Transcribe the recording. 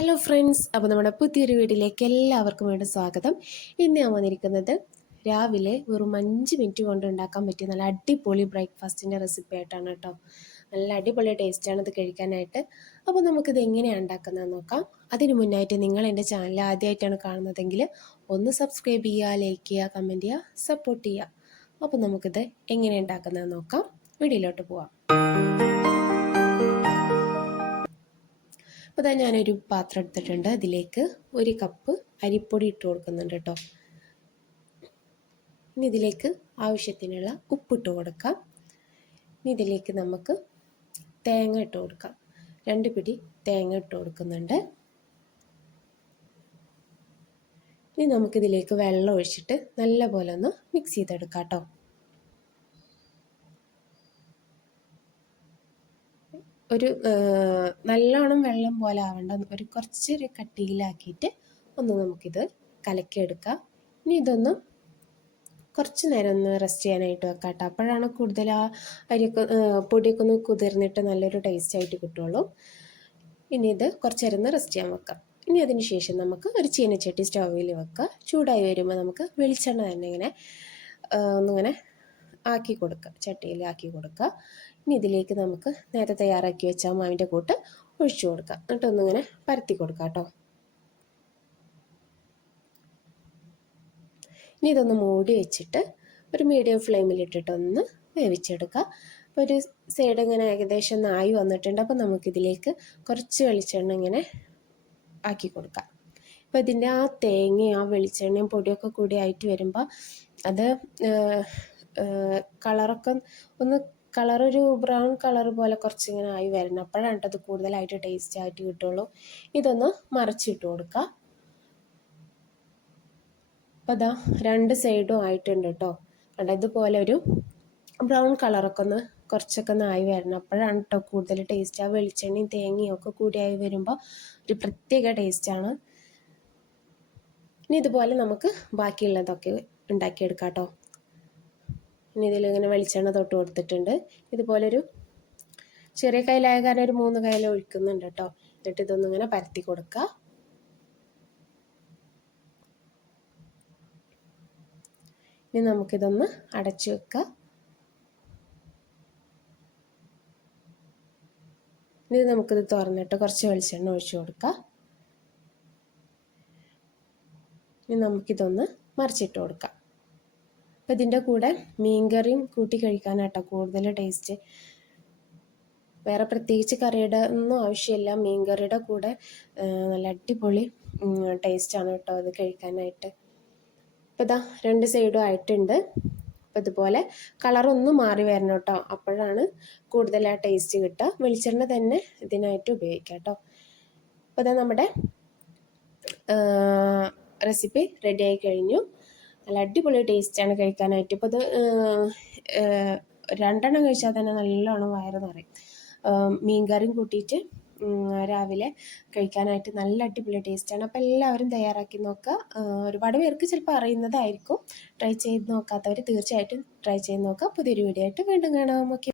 Hello friends അപ്പോൾ നമ്മുടെ പുതിയൊരു വീട്ടിലേക്ക് എല്ലാവർക്കും വേണ്ട സ്വാഗതം. ഇന്ന് ഞാൻ വന്നിരിക്കുന്നത് രാവിലെ വെറും അഞ്ച് മിനിറ്റ് കൊണ്ട് ഉണ്ടാക്കാൻ പറ്റിയ നല്ല അടിപൊളി ബ്രേക്ക്ഫാസ്റ്റിന്റെ റെസിപ്പി ആയിട്ടാണ് കേട്ടോ. നല്ല അടിപൊളി ടേസ്റ്റാണ് ഇത് കഴിക്കാനായിട്ട്. അപ്പോൾ നമുക്കിത് എങ്ങനെയാണ് ഉണ്ടാക്കുന്നത് നോക്കാം. അതിന് മുന്നായിട്ട് നിങ്ങൾ എന്റെ ചാനൽ ആദ്യമായിട്ടാണ് കാണുന്നതെങ്കിൽ ഒന്ന് സബ്സ്ക്രൈബ് ചെയ്യുക ലൈക്ക് ചെയ്യുക കമന്റ് ചെയ്യുക സപ്പോർട്ട് ചെയ്യുക. അപ്പോൾ നമുക്കിത് എങ്ങനെ ഉണ്ടാക്കുന്നത് നോക്കാം. വീഡിയോയിലോട്ട് പോവാം. അപ്പോൾ ഇതാ ഞാനൊരു പാത്രം എടുത്തിട്ടുണ്ട്. അതിലേക്ക് ഒരു കപ്പ് അരിപ്പൊടി ഇട്ട് കൊടുക്കുന്നുണ്ട് കേട്ടോ ഇനി ഇതിലേക്ക് ആവശ്യത്തിനുള്ള ഉപ്പിട്ട് കൊടുക്കാം. ഇനി ഇതിലേക്ക് നമുക്ക് തേങ്ങ ഇട്ട് കൊടുക്കാം. രണ്ട് പിടി തേങ്ങ ഇട്ട് കൊടുക്കുന്നുണ്ട്. ഇനി നമുക്കിതിലേക്ക് വെള്ളം ഒഴിച്ചിട്ട് നല്ല പോലെ ഒന്ന് മിക്സ് ചെയ്തെടുക്കാം കേട്ടോ ഒരു നല്ലോണം വെള്ളം പോലെ ആവേണ്ട. ഒരു കുറച്ചൊരു കട്ടിയിലാക്കിയിട്ട് ഒന്ന് നമുക്കിത് കലക്കിയെടുക്കാം. ഇനി ഇതൊന്ന് കുറച്ച് നേരം ഒന്ന് റെസ്റ്റ് ചെയ്യാനായിട്ട് വെക്കാം കേട്ടോ അപ്പോഴാണ് കൂടുതൽ ആ അരിയൊക്കെ പൊടിയൊക്കെ ഒന്ന് കുതിർന്നിട്ട് നല്ലൊരു ടേസ്റ്റ് ആയിട്ട് കിട്ടുള്ളൂ. ഇനി ഇത് കുറച്ച് നേരം ഒന്ന് റെസ്റ്റ് ചെയ്യാൻ വെക്കാം. ഇനി അതിന് ശേഷം നമുക്ക് ഒരു ചീനച്ചട്ടി സ്റ്റൗവിൽ വെക്കുക ചൂടായി വരുമ്പോൾ നമുക്ക് വെളിച്ചെണ്ണ തന്നെ ഇങ്ങനെ ഒന്നിങ്ങനെ ആക്കി കൊടുക്കുക ചട്ടിയിൽ ആക്കി കൊടുക്കുക ഇനി ഇതിലേക്ക് നമുക്ക് നേരത്തെ തയ്യാറാക്കി വെച്ച മാവിന്റെ കൂട്ട് ഒഴിച്ചു കൊടുക്കുക എന്നിട്ട് ഒന്നിങ്ങനെ പരത്തി കൊടുക്കുക കേട്ടോ ഇനി ഇതൊന്ന് മൂടി വെച്ചിട്ട് ഒരു മീഡിയം ഫ്ലെയിമിലിട്ടിട്ടൊന്ന് വേവിച്ചെടുക്കുക അപ്പോൾ ഒരു സൈഡ് ഇങ്ങനെ ഏകദേശം ഒന്ന് ആയി വന്നിട്ടുണ്ട്. അപ്പോൾ നമുക്കിതിലേക്ക് കുറച്ച് വെളിച്ചെണ്ണ ഇങ്ങനെ ആക്കി കൊടുക്കാം. അപ്പോൾ ഇതിന്റെ ആ തേങ്ങയും ആ വെളിച്ചെണ്ണയും പൊടിയൊക്കെ കൂടി ആയിട്ട് വരുമ്പോൾ അത് കളറൊക്കെ ഒന്ന് കളറൊരു ബ്രൗൺ കളർ പോലെ കുറച്ചിങ്ങനെ ആയി വരണം. അപ്പോഴാണ് അത് കൂടുതലായിട്ട് ടേസ്റ്റ് ആയിട്ട് കിട്ടുള്ളൂ. ഇതൊന്ന് മറച്ചിട്ട് കൊടുക്കുക അപ്പോൾ അതാ രണ്ട് സൈഡും ആയിട്ടുണ്ട് കേട്ടോ കണ്ട? ഇതുപോലെ ഒരു ബ്രൗൺ കളറൊക്കെ ഒന്ന് കുറച്ചൊക്കെ ഒന്ന് ആയി വരണം. അപ്പോഴാണ് കേട്ടോ കൂടുതൽ ടേസ്റ്റ് ആ വെളിച്ചെണ്ണയും തേങ്ങയും ഒക്കെ കൂടിയായി വരുമ്പോൾ ഒരു പ്രത്യേക ടേസ്റ്റാണ് ഇനി ഇതുപോലെ നമുക്ക് ബാക്കിയുള്ളതൊക്കെ ഉണ്ടാക്കിയെടുക്കാം കേട്ടോ ഇനി ഇതിലിങ്ങനെ വെളിച്ചെണ്ണ തൊട്ട് കൊടുത്തിട്ടുണ്ട്. ഇതുപോലൊരു ചെറിയ കയ്യിലായ കാരണം ഒരു മൂന്ന് കയ്യിൽ ഒഴിക്കുന്നുണ്ട് കേട്ടോ എന്നിട്ട് ഇതൊന്നും ഇങ്ങനെ പരത്തി കൊടുക്കുക ഇനി നമുക്കിതൊന്ന് അടച്ചു വെക്കുക ഇനി നമുക്കിത് തുറന്നിട്ട് കുറച്ച് വെളിച്ചെണ്ണ ഒഴിച്ചു കൊടുക്കുക ഇനി നമുക്കിതൊന്ന് മറിച്ചിട്ട് കൊടുക്കാം. അപ്പോൾ ഇതിന്റെ കൂടെ മീൻകറിയും കൂട്ടി കഴിക്കാനാട്ടോ കൂടുതൽ ടേസ്റ്റ്. വേറെ പ്രത്യേകിച്ച് കറിയുടെ ഒന്നും ആവശ്യമില്ല. മീൻകറിയുടെ കൂടെ നല്ല അടിപൊളി ടേസ്റ്റാണ് കേട്ടോ അത് കഴിക്കാനായിട്ട്. അപ്പോൾ ഇതാ രണ്ട് സൈഡും ആയിട്ടുണ്ട്. അപ്പോൾ ഇതുപോലെ കളറൊന്നും മാറി വരണം കേട്ടോ. അപ്പോഴാണ് കൂടുതൽ ആ ടേസ്റ്റ് കിട്ടുക. വെളിച്ചെണ്ണ തന്നെ ഇതിനായിട്ട് ഉപയോഗിക്കാം കേട്ടോ. അപ്പോൾ ഇതാ നമ്മുടെ റെസിപ്പി റെഡി ആയി കഴിഞ്ഞു. നല്ല അടിപൊളി ടേസ്റ്റാണ് കഴിക്കാനായിട്ട്. ഇപ്പോൾ ഇത് രണ്ടെണ്ണം കഴിച്ചാൽ തന്നെ നല്ലോണം വയറ് നിറയും. മീൻ കറിയും കൂട്ടിയിട്ട് രാവിലെ കഴിക്കാനായിട്ട് നല്ല അടിപൊളി ടേസ്റ്റാണ്. അപ്പോൾ എല്ലാവരും തയ്യാറാക്കി നോക്കുക. ഒരുപാട് പേർക്ക് ചിലപ്പോൾ അറിയുന്നതായിരിക്കും. ട്രൈ ചെയ്ത് നോക്കാത്തവർ തീർച്ചയായിട്ടും ട്രൈ ചെയ്ത് നോക്കുക. പുതിയൊരു വീഡിയോ ആയിട്ട് വീണ്ടും കാണാം. ഓക്കെ.